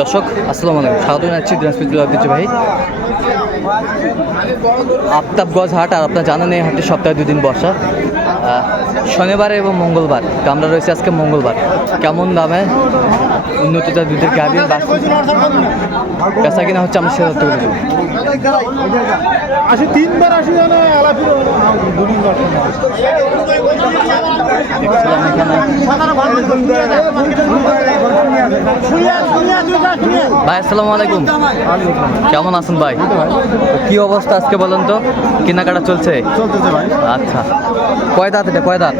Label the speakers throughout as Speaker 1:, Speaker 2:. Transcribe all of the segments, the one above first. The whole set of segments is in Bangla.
Speaker 1: দর্শক আসসালামু আলাইকুম। স্বাগত জানাচ্ছি দিনাজপুর জেলা ঐতিহ্যবাহী আফতাবগঞ্জ হাট আর আপনার জানেন এই হাটটি সপ্তাহে দুদিন বসা। শনিবার এবং মঙ্গলবার আমরা রয়েছে আজকে মঙ্গলবার। কেমন দামে উন্নত দুধের গাভী বেচা কিনা হচ্ছে আমি সেটা দেবো
Speaker 2: আসি তিনবার আসি জানে
Speaker 1: দেখছিলাম এখানে। ভাই আসসালামু আলাইকুম। কেমন আছেন ভাই? কি অবস্থা আজকে বলেন তো? কেনাকাটা চলছে?
Speaker 2: চলতেছে ভাই।
Speaker 1: আচ্ছা। কয় দাঁত এটা? কয় দাঁত?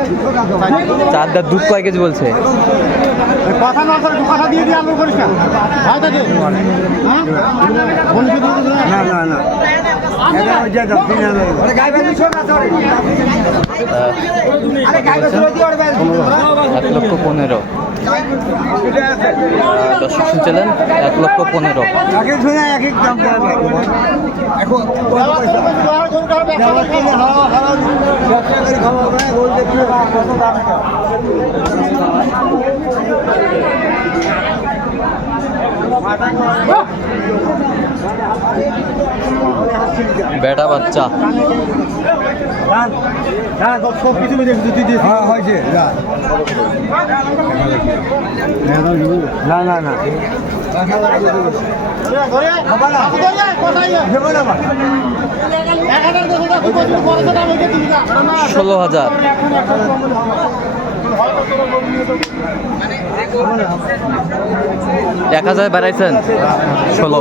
Speaker 1: চার দাঁত দুধ কয় কেজি বলছে?
Speaker 2: কথা না করে কথা দিয়ে দিয়ে আলো করিস না ভাই তাকে হ্যাঁ? ফোন কি না না না।
Speaker 1: এক লক্ষ পনেরো। দর্শক শুনছিলেন এক লক্ষ পনেরো। বেটা বাচ্চা।
Speaker 2: হ্যাঁ হয়েছে না না না।
Speaker 1: ষোলো হাজার। এক হাজার বেড়াইছেন ষোলো।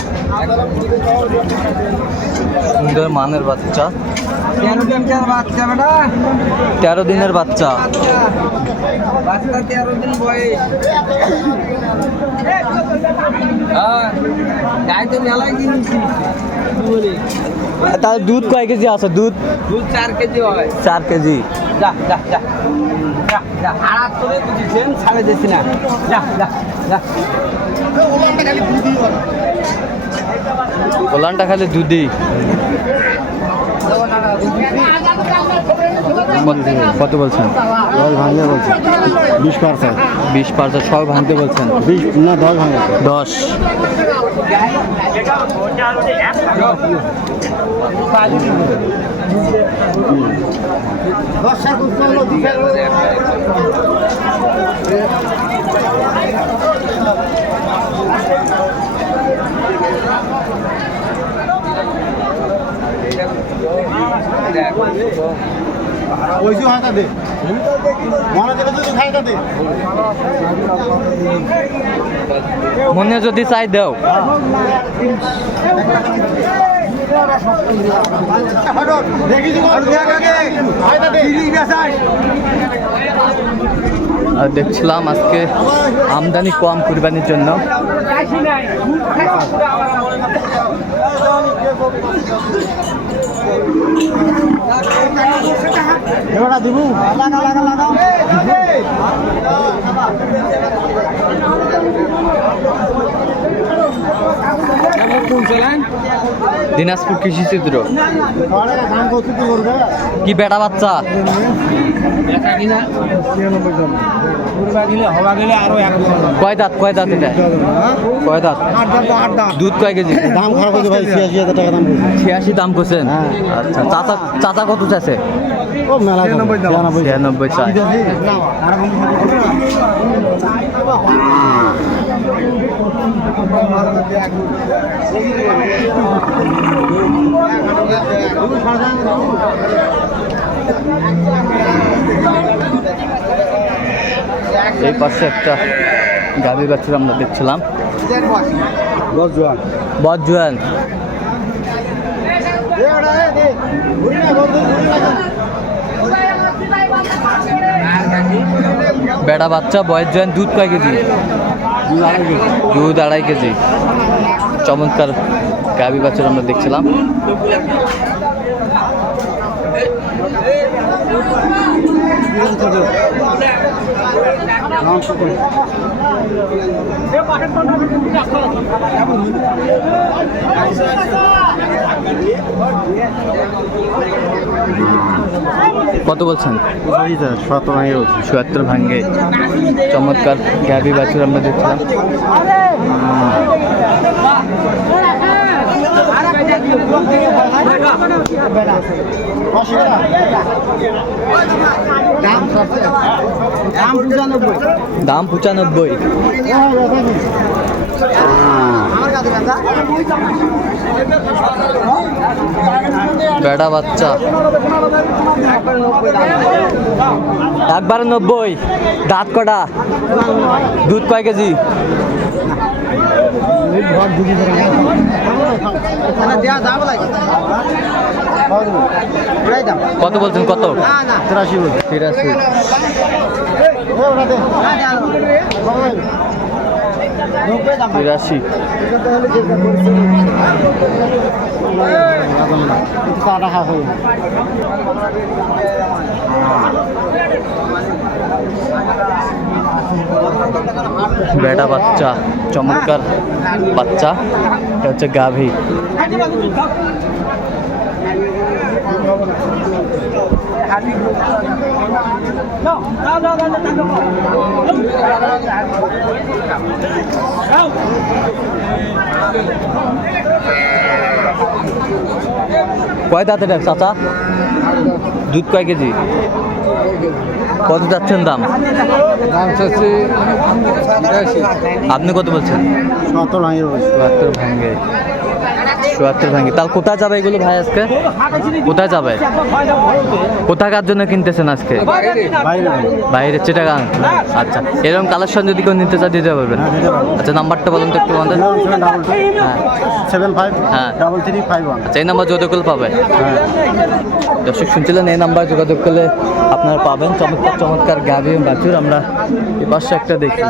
Speaker 1: সুন্দর মানের বাচ্চা। তেরো দিনের বাচ্চা। তার দুধ কয় কেজি আছে? দুধ
Speaker 3: দুধ চার কেজি হয়।
Speaker 1: চার কেজি।
Speaker 3: যা যা যা। যা যা। আড়াত করে বুঝেছেন ছাড়ে দিচ্ছি না। যা যা যা।
Speaker 1: ওলানটা খালি দুধই। কত বলছেন?
Speaker 2: দশ ভাঙতে বলছে বিশ পার্সেন্ট।
Speaker 1: বিশ পার্সেন্ট সব ভাঙতে বলছেন।
Speaker 2: বিশ না দশ ভাঙে।
Speaker 1: দশ।
Speaker 2: ওইসু হাতা দে। মনে দেখে তুই খাইটা দে।
Speaker 1: মনে যদি চাই দেও। দেখছিলাম আজকে আমদানি কম কুরবানির জন্য।
Speaker 2: দিবু।
Speaker 1: দিনাজপুর কৃষি চিত্র। কি বেটা বাচ্চা? দুধ কয় কেজি?
Speaker 2: দাম ছিয়াশি দাম
Speaker 1: আচ্ছা চাচা কত
Speaker 2: ছিয়ানব্বই
Speaker 1: এই পাশে একটা গাভীর বাচ্চা আমরা দেখছিলাম। বজুয়ান বেড়া বাচ্চা বয়স জয়েন দুধ কয় কেজি? দুধ আড়াই কেজি। চমৎকার গাভি বাচ্চার আমরা দেখছিলাম। কত বলছেন?
Speaker 2: সতেরো ভাঙে
Speaker 1: চুয়াত্তর ভাঙ্গে। চমৎকার গাভি বাছুর আমরা দেখছিলাম।
Speaker 3: দাম পঁচানব্বই।
Speaker 1: দাম পঁচানব্বই। বেড়া বাচ্চা। একবারে নব্বই। দাঁত কটা? দুধ কয় কেজি? কত বলছেন কত?
Speaker 2: তিরাশি।
Speaker 1: তিরাশি। তিরাশি। বেটা বাচ্চা চমৎকার বাচ্চা এটা হচ্ছে গাভী। কয় দাঁতের এটা, চাচা? দুধ কয় কেজি? কত যাচ্ছেন দাম?
Speaker 2: দাম চাচ্ছি
Speaker 1: আপনি কত বলছেন?
Speaker 2: সতেরো ভাঙে।
Speaker 1: ভাঙ্গে চুয়াত্তর ভাঙ্গে তাহলে কোথায় যাবে এগুলো ভাই আজকে? কোথায় যাবে? কোথাকার জন্য কিনতেছেন আজকে?
Speaker 2: বাইরে,
Speaker 1: চিটাগাং? আচ্ছা এরকম কালেকশন যদি কেউ নিতে চায় দিতে পারবেন। আচ্ছা নাম্বারটা বলুন তো একটু আমাদের। হ্যাঁ। আচ্ছা এই নাম্বার যোগাযোগ করলে পাবে। দর্শক, শুনছিলেন এই নাম্বার যোগাযোগ করলে আপনারা পাবেন। চমৎকার চমৎকার গাভি বাছুর। আমরা এই পাশে একটা দেখি।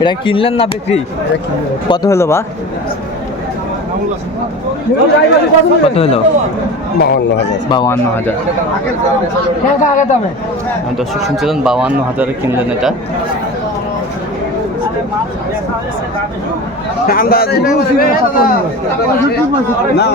Speaker 1: এটা কিনলেন না বিক্রি? কত হলো বা? কত হলো?
Speaker 2: বাহান্ন হাজার।
Speaker 1: বাউান্ন হাজার। আর দর্শক শুনছিলেন বাউান্ন হাজারে কিনলেন এটা।
Speaker 2: না